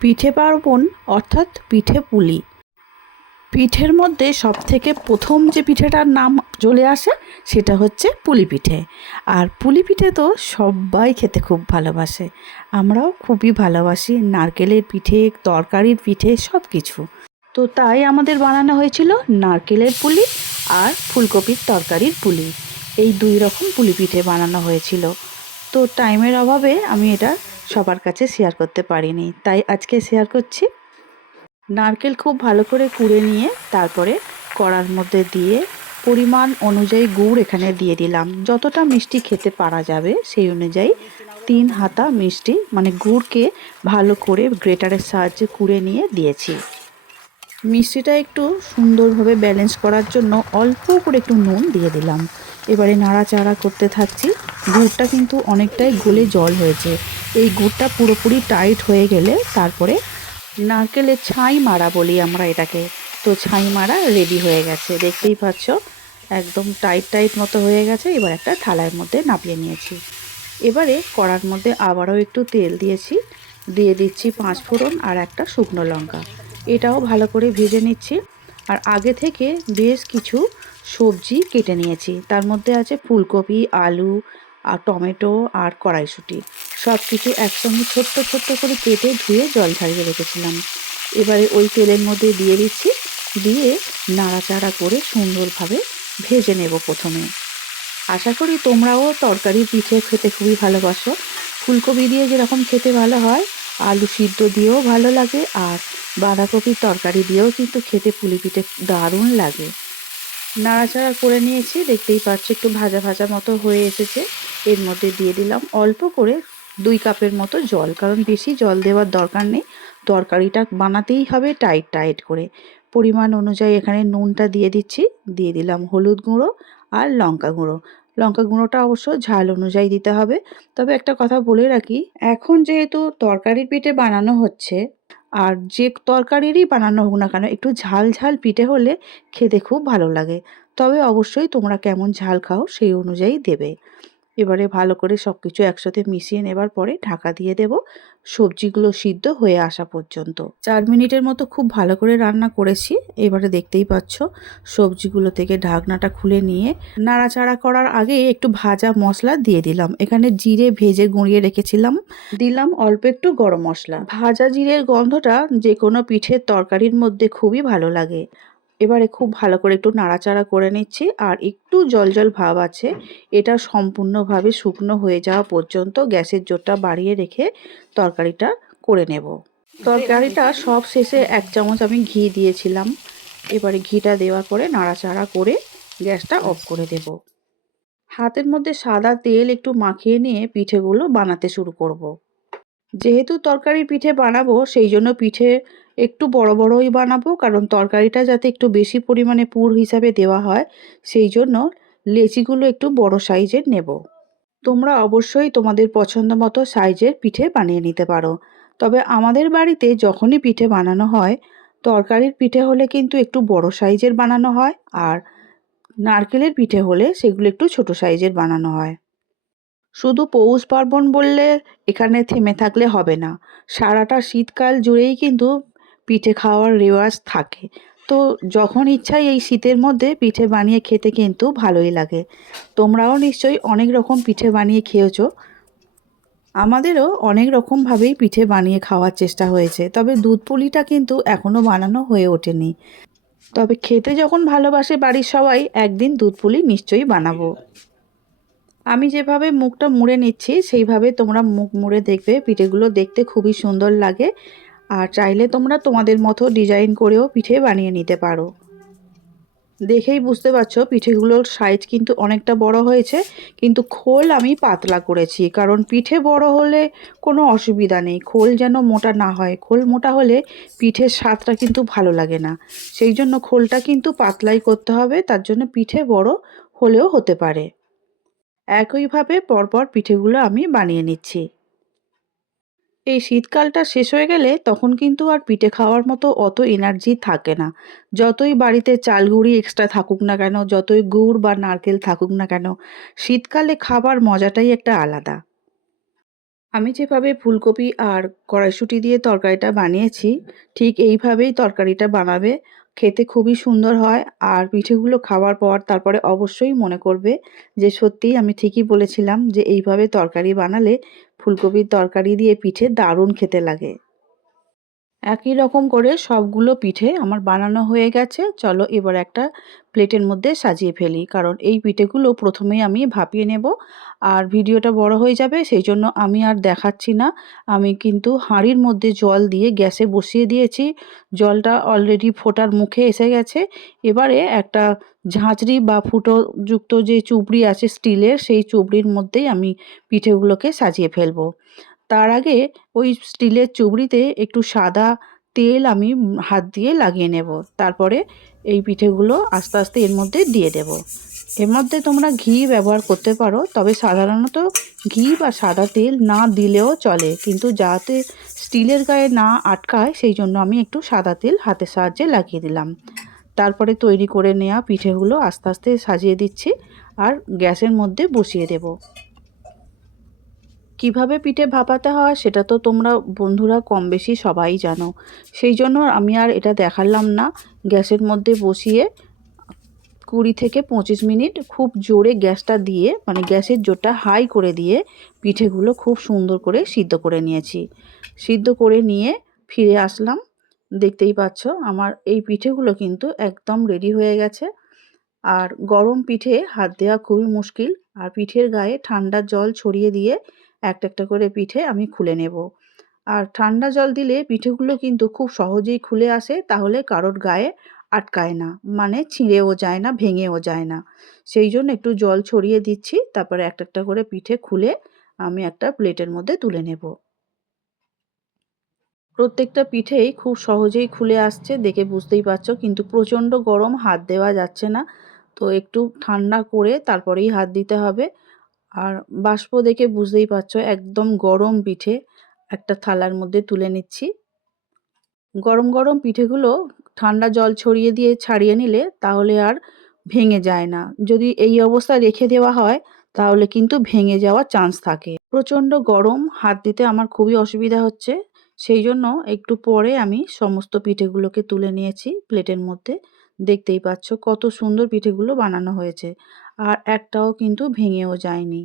পিঠে পার্বণ অর্থাৎ পিঠে পুলি। পিঠের মধ্যে সবথেকে প্রথম যে পিঠেটার নাম চলে আসে সেটা হচ্ছে পুলি পিঠে। আর পুলি পিঠে তো সবাই খেতে খুব ভালোবাসে, আমরাও খুবই ভালোবাসি। নারকেলের পিঠে, তরকারির পিঠে, সব কিছু। তো তাই আমাদের বানানো হয়েছিল নারকেলের পুলি আর ফুলকপির তরকারির পুলি। এই দুই রকম পুলি পিঠে বানানো হয়েছিল। তো টাইমের অভাবে আমি এটা সবার কাছে শেয়ার করতে পারিনি, তাই আজকে শেয়ার করছি। নারকেল খুব ভালো করে কুড়ে নিয়ে তারপরে কড়ার মধ্যে দিয়ে পরিমাণ অনুযায়ী গুড় এখানে দিয়ে দিলাম। যতটা মিষ্টি খেতে পারা যাবে সেই অনুযায়ী 3 হাতা মিষ্টি মানে গুড়কে ভালো করে গ্রেটারের সাহায্যে কুড়ে নিয়ে দিয়েছি। মিষ্টিটা একটু সুন্দরভাবে ব্যালেন্স করার জন্য অল্প করে একটু নুন দিয়ে দিলাম। এবারে নাড়াচাড়া করতে থাকছি। গুড়টা কিন্তু অনেকটাই গলে জল হয়েছে। এই গুড়টা পুরোপুরি টাইট হয়ে গেলে তারপরে নারকেলের ছাই মারা বলি আমরা এটাকে। তো ছাই মারা রেডি হয়ে গেছে, দেখতেই পাচ্ছ একদম টাইট টাইট মতো হয়ে গেছে। এবার একটা থালার মধ্যে নামিয়ে নিয়েছি। এবারে কড়ার মধ্যে আবারও একটু তেল দিয়েছি, দিয়ে দিচ্ছি 5 ফোড়ন আর একটা শুকনো লঙ্কা। এটাও ভালো করে ভেজে নিচ্ছি। আর আগে থেকে বেশ কিছু সবজি কেটে নিয়েছি, তার মধ্যে আছে ফুলকপি, আলু আর টমেটো আর কড়াইশুঁটি। সব কিছু একসঙ্গে ছোট্ট ছোট্ট করে কেটে ধুয়ে জল ঝরিয়ে রেখেছিলাম। এবারে ওই তেলের মধ্যে দিয়ে দিচ্ছি, দিয়ে নাড়াচাড়া করে সুন্দরভাবে ভেজে নেব প্রথমে। আশা করি তোমরাও তরকারি পিঠে খেতে খুবই ভালোবাসো। ফুলকপি দিয়ে যেরকম খেতে ভালো হয়, আলু সিদ্ধ দিয়েও ভালো লাগে, আর বাঁধাকপির তরকারি দিয়েও কিন্তু খেতে পুলি পিঠে দারুণ লাগে। নাড়াচাড়া করে নিয়েছি, দেখতেই পাচ্ছি একটু ভাজা ভাজা মতো হয়ে এসেছে। এর মধ্যে দিয়ে দিলাম অল্প করে 2 কাপের মতো জল, কারণ বেশি জল দেওয়ার দরকার নেই। তরকারিটা বানাতেই হবে টাইট টাইট করে। পরিমাণ অনুযায়ী এখানে নুনটা দিয়ে দিচ্ছি, দিয়ে দিলাম হলুদ গুঁড়ো আর লঙ্কা গুঁড়ো। লঙ্কা গুঁড়োটা অবশ্য ঝাল অনুযায়ী দিতে হবে। তবে একটা কথা বলে রাখি, এখন যেহেতু তরকারির পিঠে বানানো হচ্ছে, আর যে তরকারিরই বানানো হোক না কেন, একটু ঝাল ঝাল পিঠে হলে খেতে খুব ভালো লাগে। তবে অবশ্যই তোমরা কেমন ঝাল খাও সেই অনুযায়ী দেবে। এবারে ভালো করে সব কিছু একসাথে মিশিয়ে নেবার পরে ঢাকা দিয়ে দেব সবজিগুলো সিদ্ধ হয়ে আসা পর্যন্ত। 4 মিনিটের মতো খুব ভালো করে রান্না করেছি। এবারে দেখতেই পাচ্ছ সবজিগুলো থেকে ঢাকনাটা খুলে নিয়ে নাড়াচাড়া করার আগে একটু ভাজা মশলা দিয়ে দিলাম। এখানে জিরে ভেজে গুঁড়িয়ে রেখেছিলাম, দিলাম অল্প একটু গরম মশলা। ভাজা জিরের গন্ধটা যে কোনো পিঠের তরকারির মধ্যে খুবই ভালো লাগে। এবারে খুব ভালো করে একটু নাড়াচাড়া করে নিচ্ছি, আর একটু জল জল ভাব আছে। এটা সম্পূর্ণভাবে শুকনো হয়ে যাওয়া পর্যন্ত গ্যাসের জোরটা বাড়িয়ে রেখে তরকারিটা করে নেব। তরকারিটা সব শেষে 1 চামচ আমি ঘি দিয়েছিলাম। এবারে ঘিটা দেওয়ার পরে নাড়াচাড়া করে গ্যাসটা অফ করে দেব। হাতের মধ্যে সাদা তেল একটু মাখিয়ে নিয়ে পিঠেগুলো বানাতে শুরু করব। যেহেতু তরকারির পিঠে বানাবো সেই জন্য পিঠে একটু বড় বড়ই বানাবো, কারণ তরকারিটা যাতে একটু বেশি পরিমাণে পুর হিসাবে দেওয়া হয় সেই জন্য লেচিগুলো একটু বড় সাইজের নেব। তোমরা অবশ্যই তোমাদের পছন্দ মতো সাইজের পিঠে বানিয়ে নিতে পারো। তবে আমাদের বাড়িতে যখনই পিঠে বানানো হয়, তরকারির পিঠে হলে কিন্তু একটু বড় সাইজের বানানো হয়, আর নারকেলের পিঠে হলে সেগুলো একটু ছোট সাইজের বানানো হয়। শুধু পৌষ পার্বণ বললে এখানে থেমে থাকলে হবে না। সারাটা শীতকাল জুড়েই কিন্তু পিঠে খাওয়ার রেওয়াজ থাকে। তো যখন ইচ্ছা এই শীতের মধ্যে পিঠে বানিয়ে খেতে কিন্তু ভালোই লাগে। তোমরাও নিশ্চয়ই অনেক রকম পিঠে বানিয়ে খেয়েছো। আমাদেরও অনেক রকমভাবেই পিঠে বানিয়ে খাওয়ার চেষ্টা হয়েছে, তবে দুধ পুলিটা কিন্তু এখনও বানানো হয়ে ওঠেনি। তবে খেতে যখন ভালোবাসে বাড়ির সবাই, একদিন দুধ পুলি নিশ্চয়ই বানাবো। আমি যেভাবে মুখটা মুড়ে নিচ্ছি সেইভাবে তোমরা মুখ মুড়ে দেখবে, পিঠেগুলো দেখতে খুবই সুন্দর লাগে। আর চাইলে তোমরা তোমাদের মতো ডিজাইন করেও পিঠে বানিয়ে নিতে পারো। দেখেই বুঝতে পারছো পিঠেগুলোর সাইজ কিন্তু অনেকটা বড় হয়েছে, কিন্তু খোল আমি পাতলা করেছি, কারণ পিঠে বড় হলে কোনো অসুবিধা নেই, খোল যেন মোটা না হয়। খোল মোটা হলে পিঠের স্বাদটা কিন্তু ভালো লাগে না। সেই জন্য খোলটা কিন্তু পাতলাই করতে হবে, তার জন্য পিঠে বড় হলেও হতে পারে। একইভাবে পরপর পিঠেগুলো আমি বানিয়ে নিচ্ছি। এই শীতকালটা শেষ হয়ে গেলে তখন কিন্তু আর পিঠে খাওয়ার মতো অত এনার্জি থাকে না। যতই বাড়িতে চাল গুঁড়ি এক্সট্রা থাকুক না কেন, যতই গুড় বা নারকেল থাকুক না কেন, শীতকালে খাবার মজাটাই একটা আলাদা। আমি যেভাবে ফুলকপি আর কড়াইশুঁটি দিয়ে তরকারিটা বানিয়েছি ঠিক এইভাবেই তরকারিটা বানাবে। খেতে খুবই সুন্দর হয় আর পিঠেগুলো খাওয়ার পর তারপরে অবশ্যই মনে করবে যে সত্যিই আমি ঠিকই বলেছিলাম যে এইভাবে তরকারি বানালে ফুলকপির তরকারি দিয়ে পিঠে দারুণ খেতে লাগে। একই রকম করে সবগুলো পিঠে আমার বানানো হয়ে গেছে। চলো এবার একটা প্লেটের মধ্যে সাজিয়ে ফেলি। কারণ এই পিঠেগুলো প্রথমেই আমি ভাপিয়ে নেব। আর ভিডিওটা বড় হয়ে যাবে সেইজন্য আমি আর দেখাচ্ছি না। আমি কিন্তু হাঁড়ির মধ্যে জল দিয়ে গ্যাসে বসিয়ে দিয়েছি। জলটা অলরেডি ফোটার মুখে এসে গেছে। এবারে একটা ঝাঁঝরি বা ফুটোযুক্ত যে চুবড়ি আছে স্টিলের, সেই চুবড়ির মধ্যেই আমি পিঠেগুলোকে সাজিয়ে ফেলবো। তার আগে ওই স্টিলের চুবড়িতে একটু সাদা তেল আমি হাত দিয়ে লাগিয়ে নেব। তারপরে এই পিঠেগুলো আস্তে আস্তে এর মধ্যে দিয়ে দেব। এর মধ্যে তোমরা ঘি ব্যবহার করতে পারো, তবে সাধারণত ঘি বা সাদা তেল না দিলেও চলে, কিন্তু যাতে স্টিলের গায়ে না আটকায় সেই জন্য আমি একটু সাদা তেল হাতের সাহায্যে লাগিয়ে দিলাম। তারপরে তৈরি করে নেওয়া পিঠেগুলো আস্তে আস্তে সাজিয়ে দিচ্ছি আর গ্যাসের মধ্যে বসিয়ে দেব। কিভাবে পিঠে ভাপাতে হয় সেটা তো তোমরা বন্ধুরা কম বেশি সবাই জানো, সেই জন্য আমি আর এটা দেখালাম না। গ্যাসের মধ্যে বসিয়ে 20 থেকে 25 মিনিট খুব জোরে গ্যাসটা দিয়ে, মানে গ্যাসের জোরটা হাই করে দিয়ে পিঠেগুলো খুব সুন্দর করে সিদ্ধ করে নিয়েছি। সিদ্ধ করে নিয়ে ফিরে আসলাম। দেখতেই পাচ্ছ আমার এই পিঠেগুলো কিন্তু একদম রেডি হয়ে গেছে। আর গরম পিঠে হাত দেওয়া খুবই মুশকিল। আর পিঠের গায়ে ঠান্ডা জল ছড়িয়ে দিয়ে একটা একটা করে পিঠে আমি খুলে নেব। আর ঠান্ডা জল দিলে পিঠেগুলো কিন্তু খুব সহজেই খুলে আসে, তাহলে কারোর গায়ে আটকায় না, মানে ছিঁড়েও যায় না, ভেঙেও যায় না। সেই জন্য একটু জল ছড়িয়ে দিচ্ছি, তারপরে একটা একটা করে পিঠে খুলে আমি একটা প্লেটের মধ্যে তুলে নেব। প্রত্যেকটা পিঠেই খুব সহজেই খুলে আসছে, দেখে বুঝতেই পারছো, কিন্তু প্রচণ্ড গরম, হাত দেওয়া যাচ্ছে না। তো একটু ঠান্ডা করে তারপরেই হাত দিতে হবে। আর বাষ্প দেখে বুঝতেই পারছো একদম গরম পিঠে। একটা থালার মধ্যে তুলে নিচ্ছি। গরম গরম পিঠেগুলো ঠান্ডা জল ছড়িয়ে দিয়ে ছাড়িয়ে নিলে তাহলে আর ভেঙে যায় না। যদি এই অবস্থায় রেখে দেওয়া হয় তাহলে কিন্তু ভেঙে যাওয়ার চান্স থাকে। প্রচণ্ড গরম, হাত দিতে আমার খুবই অসুবিধা হচ্ছে। সেই জন্য একটু পরে আমি সমস্ত পিঠেগুলোকে তুলে নিয়েছি প্লেটের মধ্যে। দেখতেই পাচ্ছ কত সুন্দর পিঠেগুলো বানানো হয়েছে। আর একটাও কিন্তু ভেঙেও যায়নি।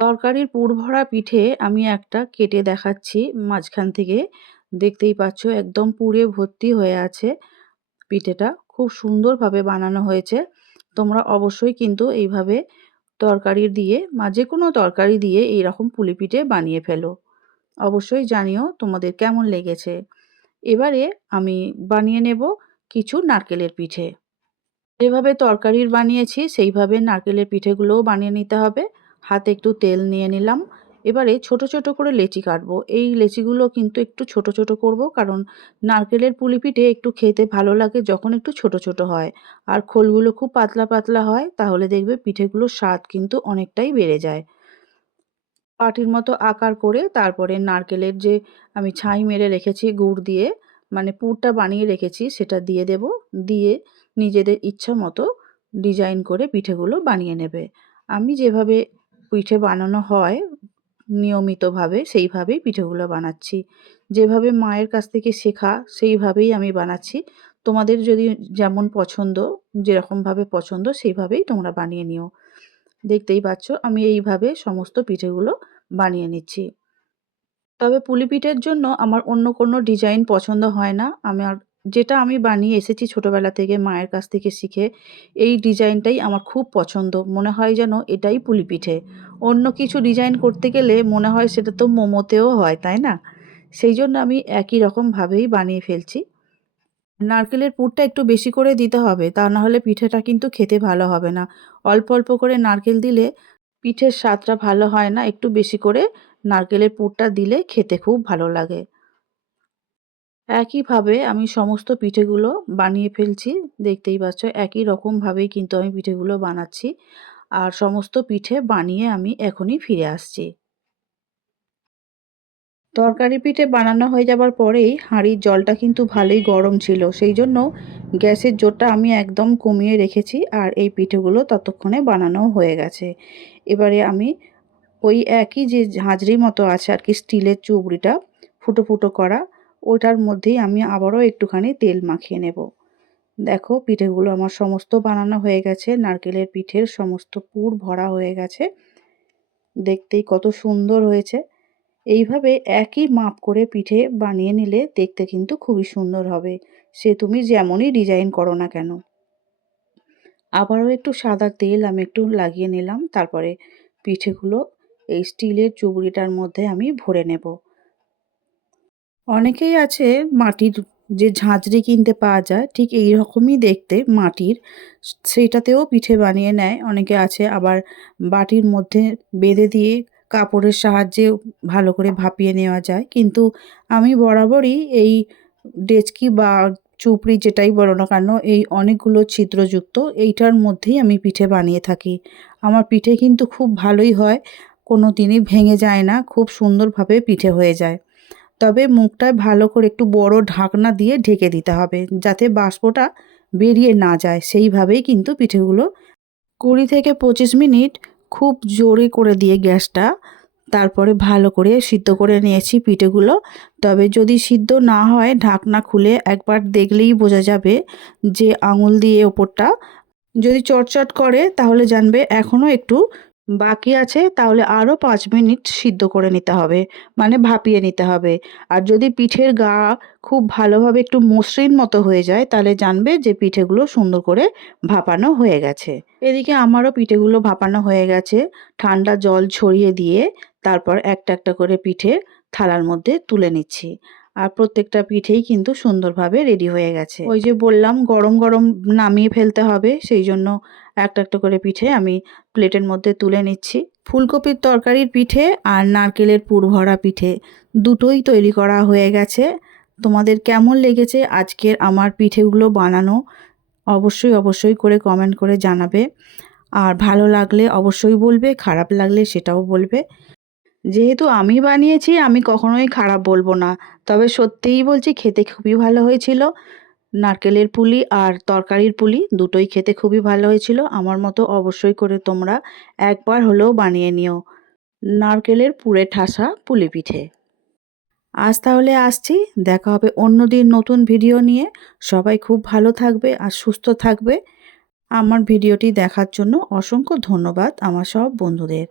তরকারির পুর ভরা পিঠে আমি একটা কেটে দেখাচ্ছি মাঝখান থেকে। দেখতেই পাচ্ছ একদম পুরে ভর্তি হয়ে আছে পিঠেটা। খুব সুন্দরভাবে বানানো হয়েছে। তোমরা অবশ্যই কিন্তু এইভাবে তরকারি দিয়ে বা যেকোনো তরকারি দিয়ে এইরকম পুলি পিঠে বানিয়ে ফেলো। অবশ্যই জানিও তোমাদের কেমন লেগেছে। এবারে আমি বানিয়ে নেব কিছু নারকেলের পিঠে। যেভাবে তরকারির বানিয়েছি সেইভাবে নারকেলের পিঠেগুলোও বানিয়ে নিতে হবে। হাতে একটু তেল নিয়ে নিলাম। এবারে ছোট ছোট করে লেচি কাটবো। এই লেচিগুলো কিন্তু একটু ছোট ছোট করব, কারণ নারকেলের পুলি পিঠে একটু খেতে ভালো লাগে যখন একটু ছোট ছোট হয়। আর খোলগুলো খুব পাতলা পাতলা হয়, তাহলে দেখবে পিঠেগুলোর স্বাদ কিন্তু অনেকটাই বেড়ে যায়। পাটির মতো আকার করে তারপরে নারকেলের যে আমি ছাই মেরে রেখেছি গুড় দিয়ে, মানে পুরটা বানিয়ে রেখেছি সেটা দিয়ে দেব। দিয়ে নিজেদের ইচ্ছা মতো ডিজাইন করে পিঠেগুলো বানিয়ে নেবে। আমি যেভাবে পিঠে বানানো হয় নিয়মিতভাবে সেইভাবেই পিঠেগুলো বানাচ্ছি। যেভাবে মায়ের কাছ থেকে শেখা সেইভাবেই আমি বানাচ্ছি। তোমাদের যদি যেমন পছন্দ, যেরকমভাবে পছন্দ সেইভাবেই তোমরা বানিয়ে নিও। দেখতেই পাচ্ছ আমি এইভাবে সমস্ত পিঠেগুলো বানিয়ে নিচ্ছি। তবে পুলি পিঠের জন্য আমার অন্য কোনো ডিজাইন পছন্দ হয় না। আমার যেটা আমি বানিয়ে এসেছি ছোটোবেলা থেকে মায়ের কাছ থেকে শিখে, এই ডিজাইনটাই আমার খুব পছন্দ। মনে হয় যেন এটাই পুলি পিঠে। অন্য কিছু ডিজাইন করতে গেলে মনে হয় সেটা তো মোমোতেও হয়, তাই না? সেই জন্য আমি একই রকমভাবেই বানিয়ে ফেলছি। নারকেলের পুরটা একটু বেশি করে দিতে হবে, তা না হলে পিঠেটা কিন্তু খেতে ভালো হবে না। অল্প অল্প করে নারকেল দিলে পিঠের স্বাদটা ভালো হয় না। একটু বেশি করে নারকেলের পুরটা দিলে খেতে খুব ভালো লাগে। একইভাবে আমি সমস্ত পিঠেগুলো বানিয়ে ফেলছি। দেখতেই পাচ্ছ একই রকমভাবেই কিন্তু আমি পিঠেগুলো বানাচ্ছি। আর সমস্ত পিঠে বানিয়ে আমি এখনই ফিরে আসছি। তরকারি পিঠে বানানো হয়ে যাবার পরেই হাঁড়ির জলটা কিন্তু ভালোই গরম ছিল, সেই জন্য গ্যাসের জোরটা আমি একদম কমিয়ে রেখেছি। আর এই পিঠেগুলো ততক্ষণে বানানো হয়ে গেছে। এবারে আমি ওই একই যে ঝাঁঝরি মতো আছে আর কি স্টিলের চুবড়িটা ফুটো ফুটো করা, ওটার মধ্যেই আমি আবারও একটুখানি তেল মাখিয়ে নেব। দেখো পিঠেগুলো আমার সমস্ত বানানো হয়ে গেছে, নারকেলের পিঠের সমস্ত পুর ভরা হয়ে গেছে, দেখতেই কত সুন্দর হয়েছে। এইভাবে একই মাপ করে পিঠে বানিয়ে নিলে দেখতে কিন্তু খুবই সুন্দর হবে, সে তুমি যেমনই ডিজাইন করো না কেন। আবারও একটু সাদা তেল আমি একটু লাগিয়ে নিলাম, তারপরে পিঠেগুলো এই স্টিলের চুবড়িটার মধ্যে আমি ভরে নেব। অনেকেই আছে মাটির যে ঝাঁঝরি কিনতে পাওয়া যায় ঠিক এই রকমই দেখতে মাটির, সেইটাতেও পিঠে বানিয়ে নেয় অনেকে আছে। আবার বাটির মধ্যে বেঁধে দিয়ে কাপড়ের সাহায্যে ভালো করে ভাপিয়ে নেওয়া যায়, কিন্তু আমি বরাবরই এই ডেচকি বা চুপড়ি যেটাই বলো না কেন, এই অনেকগুলো ছিদ্রযুক্ত এইটার মধ্যেই আমি পিঠে বানিয়ে থাকি। আমার পিঠে কিন্তু খুব ভালোই হয়, কোনো দিনই ভেঙে যায় না, খুব সুন্দরভাবে পিঠে হয়ে যায়। তবে মুখটায় ভালো করে একটু বড় ঢাকনা দিয়ে ঢেকে দিতে হবে, যাতে বাষ্পটা বেরিয়ে না যায়। সেইভাবেই কিন্তু পিঠেগুলো 20 থেকে 25 মিনিট খুব জোরে করে দিয়ে গ্যাসটা, তারপরে ভালো করে সিদ্ধ করে নিয়েছি পিঠেগুলো। তবে যদি সিদ্ধ না হয় ঢাকনা খুলে একবার দেখলেই বোঝা যাবে যে আঙুল দিয়ে ওপরটা যদি চটচট করে তাহলে জানবে এখনও একটু বাকি আছে, তাহলে আরও 5 মিনিট সিদ্ধ করে নিতে হবে, মানে ভাপিয়ে নিতে হবে। আর যদি পিঠের গা খুব ভালোভাবে একটু মসৃণ মতো হয়ে যায় তাহলে জানবে যে পিঠেগুলো সুন্দর করে ভাপানো হয়ে গেছে। এদিকে আমারও পিঠেগুলো ভাপানো হয়ে গেছে, ঠান্ডা জল ছড়িয়ে দিয়ে তারপর একটা একটা করে পিঠে থালার মধ্যে তুলে নিচ্ছি। আর প্রত্যেকটা পিঠেই কিন্তু সুন্দরভাবে রেডি হয়ে গেছে। ওই যে বললাম গরম গরম নামিয়ে ফেলতে হবে, সেই জন্য একটা একটা করে পিঠে আমি প্লেটের মধ্যে তুলে নিচ্ছি। ফুলকপির তরকারির পিঠে আর নারকেলের পুর ভরা পিঠে দুটোই তৈরি করা হয়ে গেছে। তোমাদের কেমন লেগেছে আজকের আমার পিঠেগুলো বানানো অবশ্যই করে কমেন্ট করে জানাবে। আর ভালো লাগলে অবশ্যই বলবে, খারাপ লাগলে সেটাও বলবে। যেহেতু আমি বানিয়েছি আমি কখনোই খারাপ বলবো না, তবে সত্যিই বলছি খেতে খুবই ভালো হয়েছিল। নারকেলের পুলি আর তরকারির পুলি দুটোই খেতে খুবই ভালো হয়েছিল। আমার মতো অবশ্যই করে তোমরা একবার হলেও বানিয়ে নিও নারকেলের পুরে ঠাসা পুলি পিঠে। আজ তাহলে আসছি, দেখা হবে অন্য দিন নতুন ভিডিও নিয়ে। সবাই খুব ভালো থাকবে আর সুস্থ থাকবে। আমার ভিডিওটি দেখার জন্য অসংখ্য ধন্যবাদ আমার সব বন্ধুদের।